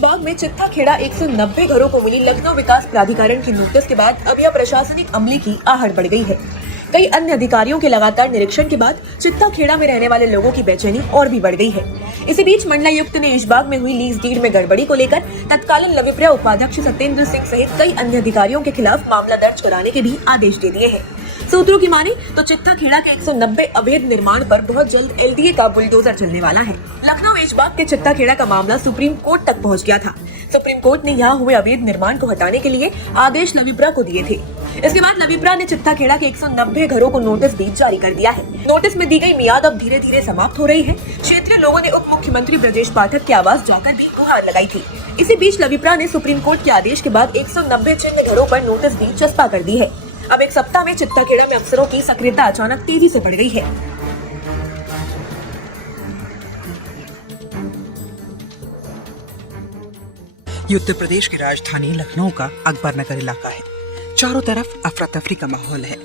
ऐशबाग में चित्ता खेड़ा 190 घरों को मिली लखनऊ विकास प्राधिकरण की नोटिस के बाद अब यह प्रशासनिक अमले की आहट बढ़ गई है। कई अन्य अधिकारियों के लगातार निरीक्षण के बाद चित्ता खेड़ा में रहने वाले लोगों की बेचैनी और भी बढ़ गई है। इसी बीच मंडलायुक्त ने ऐशबाग में हुई लीज डीड में गड़बड़ी को लेकर तत्कालीन लविप्रिया उपाध्यक्ष सत्येंद्र सिंह सहित कई अन्य अधिकारियों के खिलाफ मामला दर्ज कराने के भी आदेश दे दिए हैं। सूत्रों की माने तो चित्ता खेड़ा के 190 अवैध निर्माण पर बहुत जल्द एलडीए का बुलडोजर चलने वाला है। लखनऊ ऐशबाग के चित्ता खेड़ा का मामला सुप्रीम कोर्ट तक पहुंच गया था। सुप्रीम कोर्ट ने यहाँ हुए अवैध निर्माण को हटाने के लिए आदेश लविप्रा को दिए थे। इसके बाद लविप्रा ने चित्ता खेड़ा के 190 घरों को नोटिस भी जारी कर दिया है। नोटिस में दी गई मियाद अब धीरे धीरे समाप्त हो रही है। क्षेत्रीय लोगों ने उप मुख्यमंत्री ब्रजेश पाठक के आवास जाकर भी गुहार लगाई थी। इसी बीच लविप्रा ने सुप्रीम कोर्ट के आदेश के बाद 190 चिन्ह घरों पर नोटिस भी चस्पा कर दी है। अब एक सप्ताह में चित्ता खेड़ा में अफसरों की सक्रियता अचानक तेजी से बढ़ गई है। ये उत्तर प्रदेश की राजधानी लखनऊ का अकबर नगर इलाका है। चारों तरफ अफरा तफरी का माहौल है।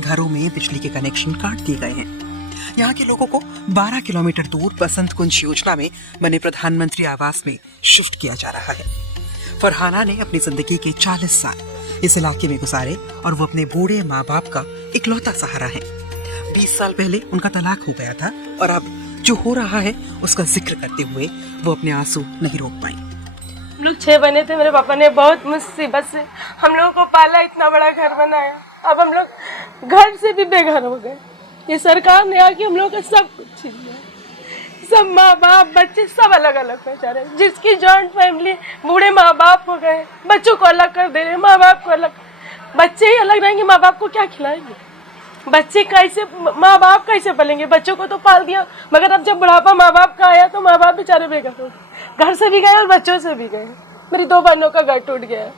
घरों में बिजली के कनेक्शन काट दिए गए हैं। यहाँ के लोगों को 12 किलोमीटर दूर बसंत कुंज योजना में बने प्रधानमंत्री आवास में शिफ्ट किया जा रहा है। फरहाना ने अपनी जिंदगी के 40 साल इस इलाके में गुजारे और वो अपने बूढ़े माँ बाप का इकलौता सहारा है। 20 साल पहले उनका तलाक हो गया था और अब जो हो रहा है उसका जिक्र करते हुए वो अपने आंसू नहीं रोक पाई। हम लोग 6 बने थे। मेरे पापा ने बहुत मुसीबत से हम लोगों को पाला, इतना बड़ा घर बनाया। अब हम लोग घर से भी बेघर हो गए। ये सरकार ने आके हम लोगों का सब कुछ छीन लिया। सब माँ बाप बच्चे सब अलग अलग बेचारे। जिसकी जॉइंट फैमिली, बूढ़े माँ बाप हो गए, बच्चों को अलग कर दे रहे, माँ बाप को अलग। बच्चे ही अलग रहेंगे, माँ बाप को क्या खिलाएंगे? बच्चे कैसे, माँ बाप कैसे पलेंगे? बच्चों को तो पाल दिया, मगर अब जब बुढ़ापा माँ बाप का आया तो माँ बाप बेचारे बेघर हो गए। घर से भी गए और बच्चों से भी गए। मेरी 2 बहनों का घर टूट गया।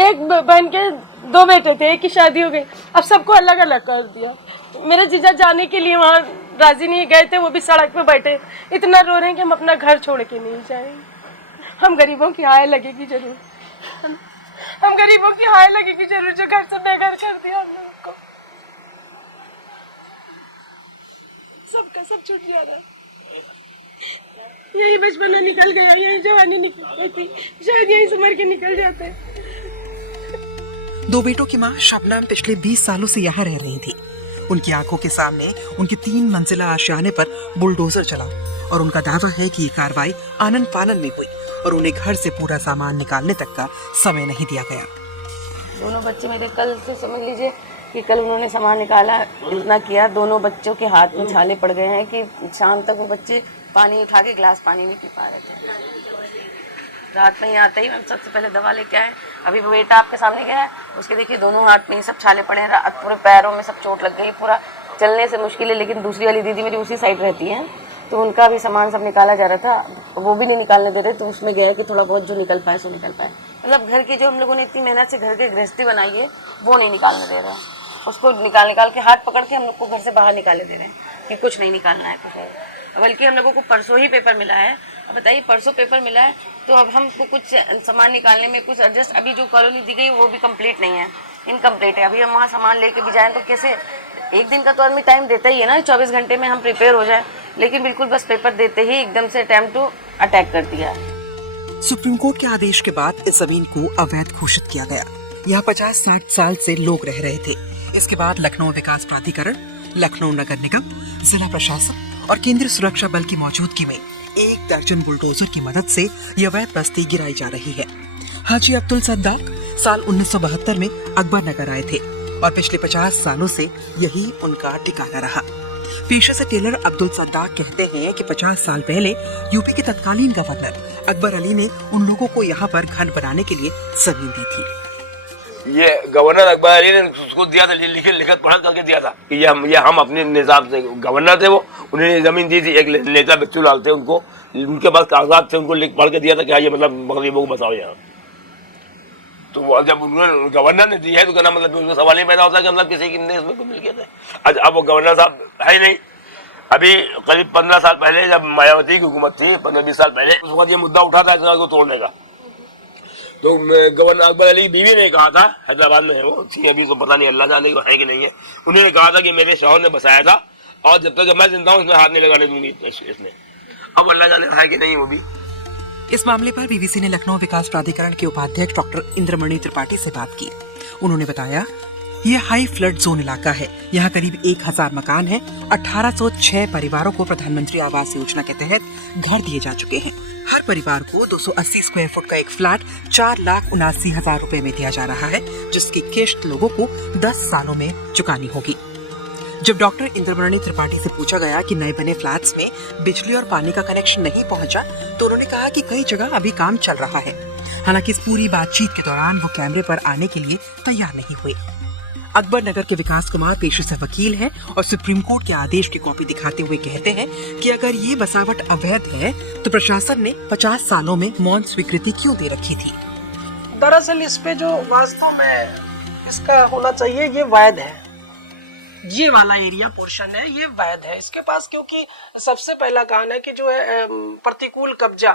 एक बहन के 2 बेटे थे, एक की शादी हो गई। अब सबको अलग अलग कर दिया। मेरे जीजा जाने के लिए वहाँ राजी नहीं, गए थे वो भी सड़क पे बैठे, इतना रो रहे हैं कि हम अपना घर छोड़ के नहीं जाएंगे। हम गरीबों की हाय लगेगी जरूर, हम गरीबों की हाय लगेगी जरूर जो घर से बेघर कर दिया हम लोगों को। सबका सब छूट गया था। यही बचपना निकल गया, यही जवानी निकल गई थी, शायद यही से मर के निकल जाते। 2 बेटों की मां शबनम पिछले 20 सालों से यहाँ रह रही थी। उनकी आंखों के सामने उनके 3 मंजिला आशियाने पर बुलडोजर चला और उनका दावा है कि ये कार्रवाई आनन फानन में हुई और उन्हें घर से पूरा सामान निकालने तक का समय नहीं दिया गया। दोनों बच्चे मेरे कल से समझ लीजिए कि कल उन्होंने सामान निकाला, इतना किया। दोनों बच्चों के हाथ में छाले पड़ गए हैं कि शाम तक वो बच्चे पानी उठा के गिलास पानी नहीं पी पा रहे थे। रात में ही आते ही हम सबसे पहले दवा लेके आए। अभी वो बेटा आपके सामने गया है, उसके देखिए दोनों हाथ में सब छाले पड़े हैं, रात पूरे पैरों में सब चोट लग गई, पूरा चलने से मुश्किल है। लेकिन दूसरी वाली दीदी मेरी उसी साइड रहती है, तो उनका भी सामान सब निकाला जा रहा था, वो भी नहीं निकालने दे रहे, तो उसमें गया कि थोड़ा बहुत जो निकल पाए सो निकल पाए। मतलब घर की जो हम लोगों ने इतनी मेहनत से घर की गृहस्थी बनाई है वो नहीं निकालने दे रहा है। उसको निकाल के हाथ पकड़ के हम लोग को घर से बाहर निकाले दे रहे हैं कि कुछ नहीं निकालना है, कुछ नहीं। बल्कि हम लोगों को परसों ही पेपर मिला है। अब बताइए, परसों पेपर मिला है तो अब हमको कुछ सामान निकालने में कुछ एडजस्ट, अभी जो कॉलोनी दी गई वो भी कंप्लीट नहीं है, इनकम्प्लीट है। अभी हम वहाँ सामान लेके भी जाएँ तो कैसे? एक दिन का तो आदमी टाइम देता ही है ना, 24 घंटे में हम प्रिपेयर हो जाए, लेकिन बिल्कुल बस पेपर देते ही एकदम से अटेम्प्ट टू अटैक कर दिया। सुप्रीम कोर्ट के आदेश के बाद इस जमीन को अवैध घोषित किया गया। यहाँ 50-60 साल से लोग रह रहे थे। इसके बाद लखनऊ विकास प्राधिकरण, लखनऊ नगर निगम, जिला प्रशासन और केंद्रीय सुरक्षा बल की मौजूदगी में 1 दर्जन बुलडोजर की मदद से यह अवैध बस्ती गिराई जा रही है। हाजी अब्दुल सद्दाक साल 1972 में अकबर नगर आए थे और पिछले 50 सालों से यही उनका ठिकाना रहा। पेशे से टेलर अब्दुल सद्दाक कहते हैं कि 50 साल पहले यूपी के तत्कालीन गवर्नर अकबर अली ने उन लोगों को यहाँ पर घर बनाने के लिए जमीन दी थी। ये गवर्नर अकबर अली ने उसको दिया था, लिखत पढ़त करके दिया था कि ये हम अपने निजाम से, गवर्नर थे वो, उन्हें जमीन दी थी। एक नेता बच्चू लाल थे, उनको उनके पास कागजात थे, उनको लिख पढ़ के दिया था कि हाँ ये मतलब गरीबों को बचाओ यहाँ। तो जब उन्होंने गवर्नर ने दी है तो कहना मतलब उसमें सवाल नहीं पैदा होता कि मतलब किसी ने इसमें मिल गया था। अब वो गवर्नर साहब है ही नहीं। अभी करीब 15 साल पहले जब मायावती की हुकूमत थी, 15-20 साल पहले, उस वक्त ये मुद्दा उठा था इसको तोड़ने का। तो गवर्नर अकबर अली की बीवी ने कहा था, हैदराबाद में है वो थी अभी, तो पता नहीं अल्लाह जाने को है कि नहीं है, उन्होंने कहा था कि मेरे शौहर ने बसाया था और जब तक मैं जिंदा हूँ इसमें हाथ नहीं लगाने दूंगी इसमें। अब अल्लाह जाने है कि नहीं वो भी। इस मामले पर बीबीसी ने लखनऊ विकास प्राधिकरण के उपाध्यक्ष डॉक्टर इंद्रमणि त्रिपाठी से बात की। उन्होंने बताया, ये हाई फ्लड जोन इलाका है। यहाँ करीब 1000 मकान हैं। 1806 परिवारों को प्रधानमंत्री आवास योजना के तहत घर दिए जा चुके हैं। हर परिवार को 280 स्क्वायर फुट का एक फ्लैट 4,79,000 रुपए में दिया जा रहा है, जिसकी किश्त लोगों को 10 सालों में चुकानी होगी। जब डॉक्टर इंद्रमणि त्रिपाठी से पूछा गया कि नए बने फ्लैट्स में बिजली और पानी का कनेक्शन नहीं पहुंचा, तो उन्होंने कहा कि कई जगह अभी काम चल रहा है। हालांकि इस पूरी बातचीत के दौरान वो कैमरे पर आने के लिए तैयार नहीं हुए। अकबर नगर के विकास कुमार पेशे से वकील हैं और सुप्रीम कोर्ट के आदेश की कॉपी दिखाते हुए कहते हैं कि अगर ये बसावट अवैध है तो प्रशासन ने 50 सालों में मौन स्वीकृति क्यों दे रखी थी। दरअसल इस पे जो वास्तव में इसका होना चाहिए, ये वैध है। ये वाला एरिया पोर्शन है, ये वैध है इसके पास, क्योंकि सबसे पहला कारण है कि जो है प्रतिकूल कब्जा,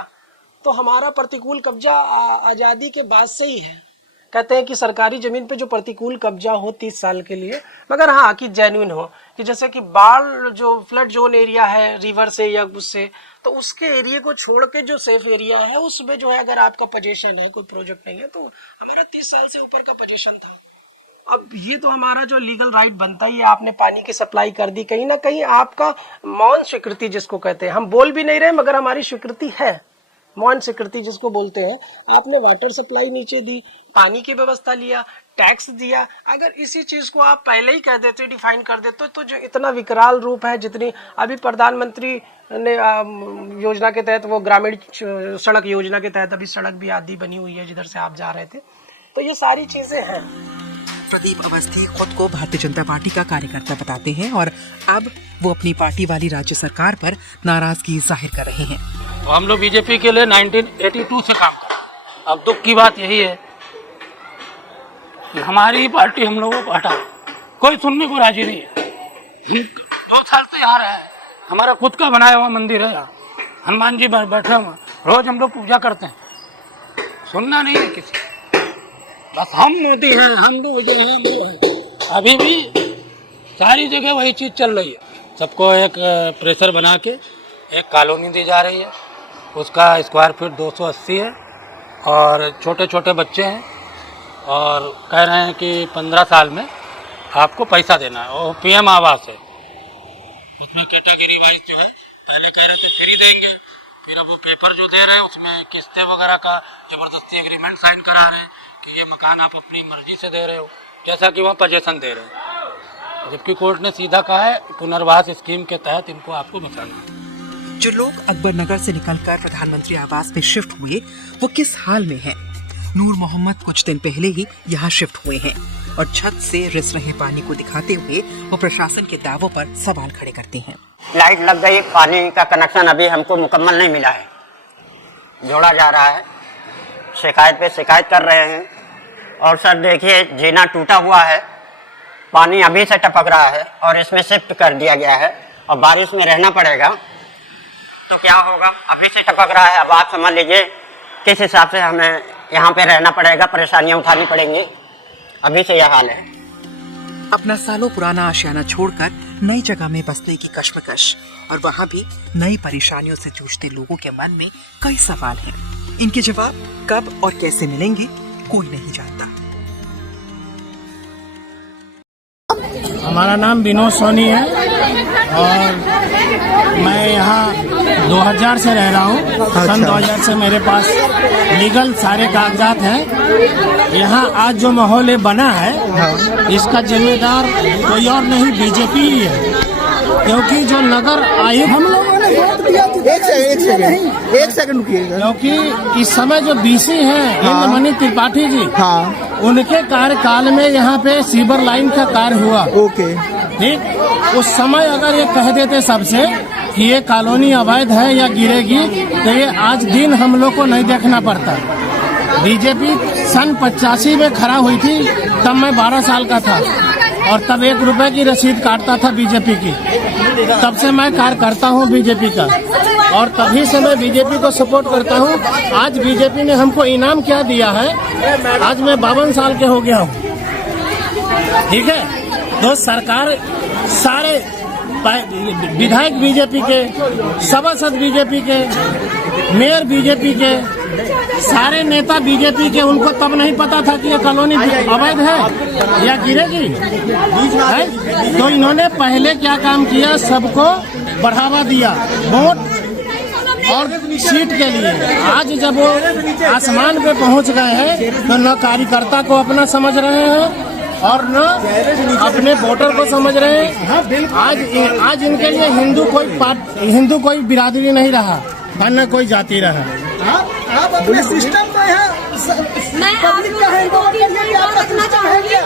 तो हमारा प्रतिकूल कब्जा आज़ादी के बाद से ही है। कहते हैं कि सरकारी जमीन पे जो प्रतिकूल कब्जा हो 30 साल के लिए, मगर हाँ कि जेन्युइन हो, कि जैसे कि बाढ़ जो फ्लड जोन एरिया है रिवर से या उससे, तो उसके एरिया को छोड़ के जो सेफ एरिया है उसमें जो है अगर आपका पोजीशन है, कोई प्रोजेक्ट नहीं है, तो हमारा 30 साल से ऊपर का पोजीशन था। अब ये तो हमारा जो लीगल राइट बनता ही है, आपने पानी की सप्लाई कर दी, कहीं ना कहीं आपका मौन स्वीकृति जिसको कहते हैं, हम बोल भी नहीं रहे मगर हमारी स्वीकृति है, मौन स्वीकृति जिसको बोलते हैं। आपने वाटर सप्लाई नीचे दी, पानी की व्यवस्था लिया, टैक्स दिया, अगर इसी चीज को आप पहले ही कह देते, डिफाइन कर देते, तो जो इतना विकराल रूप है, जितनी अभी प्रधानमंत्री ने योजना के तहत, वो ग्रामीण सड़क योजना के तहत अभी सड़क भी आदि बनी हुई है जिधर से आप जा रहे थे, तो ये सारी चीजें हैं। प्रदीप अवस्थी खुद को भारतीय जनता पार्टी का कार्यकर्ता बताते हैं और अब वो अपनी पार्टी वाली राज्य सरकार पर नाराजगी जाहिर कर रहे हैं। तो हम लोग बीजेपी के लिए 1982 से काम कर रहे हैं। अब दुख की बात यही है कि हमारी पार्टी हम लोगों को हटा, कोई सुनने को राजी नहीं है। 2 साल से आ रहा है, हमारा खुद का बनाया हुआ मंदिर है, यहाँ हनुमान जी बैठे हुए, रोज हम लोग पूजा करते हैं, सुनना नहीं है किसी, बस हम मोदी हैं, हम लोग ये हैं, हम वो हैं। अभी भी सारी जगह वही चीज़ चल रही है। सबको एक प्रेशर बना के एक कॉलोनी दी जा रही है, उसका स्क्वायर फीट 280 है और छोटे छोटे बच्चे हैं और कह रहे हैं कि 15 साल में आपको पैसा देना है, और पीएम आवास है, उसमें कैटेगरी वाइज जो है, पहले कह रहे थे फ्री देंगे, फिर अब वो पेपर जो दे रहे हैं उसमें किस्तें वगैरह का ज़बरदस्ती एग्रीमेंट साइन करा रहे हैं कि ये मकान आप अपनी मर्जी से दे रहे हो, जैसा कि वहाँ पोजीशन दे रहे हैं, जबकि कोर्ट ने सीधा कहा है पुनर्वास स्कीम के तहत इनको आपको बसाना। जो लोग अकबर नगर से निकलकर प्रधानमंत्री आवास में शिफ्ट हुए, वो किस हाल में हैं? नूर मोहम्मद कुछ दिन पहले ही यहाँ शिफ्ट हुए हैं और छत से रिस रहे पानी को दिखाते हुए वो प्रशासन के दावों पर सवाल खड़े करते हैं। लाइट लग गई, पानी का कनेक्शन अभी हमको मुकम्मल नहीं मिला है, जोड़ा जा रहा है, शिकायत पे शिकायत कर रहे हैं। और सर देखिए, जीना टूटा हुआ है, पानी अभी से टपक रहा है और इसमें शिफ्ट कर दिया गया है और बारिश में रहना पड़ेगा, तो क्या होगा? अभी से टपक रहा है, अब आप समझ लीजिए किस हिसाब से हमें यहाँ पे रहना पड़ेगा, परेशानियाँ उठानी पड़ेंगी, अभी से यह हाल है। अपना सालों पुराना आशियाना छोड़कर नई जगह में बसने की कश्मकश और वहाँ भी नई परेशानियों से जूझते लोगों के मन में कई सवाल हैं। इनके जवाब कब और कैसे मिलेंगे, कोई नहीं जानता। हमारा नाम विनोद सोनी है और मैं यहाँ 2000 से रह रहा हूँ। सन 2000 से मेरे पास लीगल सारे कागजात हैं। यहाँ आज जो माहौल बना है, इसका जिम्मेदार कोई और नहीं, बीजेपी ही है, क्योंकि जो नगर आयुक्त, हम लोगों ने एक सेकंड रुकिएगा, क्योंकि इस समय जो बीसी हैं इंद्रमणि त्रिपाठी जी, उनके कार्यकाल में यहाँ पे सीवर लाइन का कार्य हुआ। ओके, ठीक, उस समय अगर ये कह देते सबसे कि ये कॉलोनी अवैध है या गिरेगी, तो ये आज दिन हम लोग को नहीं देखना पड़ता। बीजेपी सन 85 में खड़ा हुई थी, तब मैं 12 साल का था और तब 1 रुपए की रसीद काटता था बीजेपी की। तब से मैं कार्य करता हूँ बीजेपी का और तभी से मैं बीजेपी को सपोर्ट करता हूँ। आज बीजेपी ने हमको इनाम क्या दिया है, आज मैं 52 साल के हो गया हूँ, ठीक है। तो सरकार सारे विधायक बीजेपी के, सभासद बीजेपी के, मेयर बीजेपी के, सारे नेता बीजेपी के, उनको तब नहीं पता था कि ये कॉलोनी अवैध है या गिरेगी है? तो इन्होंने पहले क्या काम किया, सबको बढ़ावा दिया वोट और सीट के लिए। आज जब वो आसमान पे पहुंच गए हैं तो न कार्यकर्ता को अपना समझ रहे हैं और न अपने वोटर को समझ रहे हैं। आज इनके लिए हिंदू कोई बिरादरी नहीं रहा, न कोई जाति रहा। आप अपने सिस्टम को यहाँ पब्लिक का है आप रखना चाहेंगे?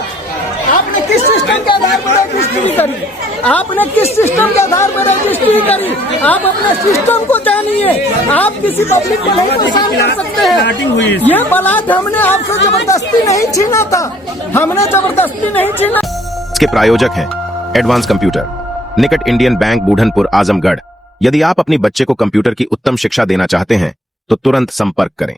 आपने किस सिस्टम के आधार पर रजिस्ट्री करी? आपने किस सिस्टम के आधार पर रजिस्ट्री करी? आप अपने सिस्टम को जानिए। आप किसी पब्लिक को नहीं परेशान कर सकते हैं। ये बलात् हमने आपसे जबरदस्ती नहीं छीना था, हमने जबरदस्ती नहीं छीना। इसके प्रायोजक हैं एडवांस कंप्यूटर, निकट इंडियन बैंक, बूढ़नपुर, आजमगढ़। यदि आप अपनी बच्चे को कंप्यूटर की उत्तम शिक्षा देना चाहते हैं तो तुरंत संपर्क करें।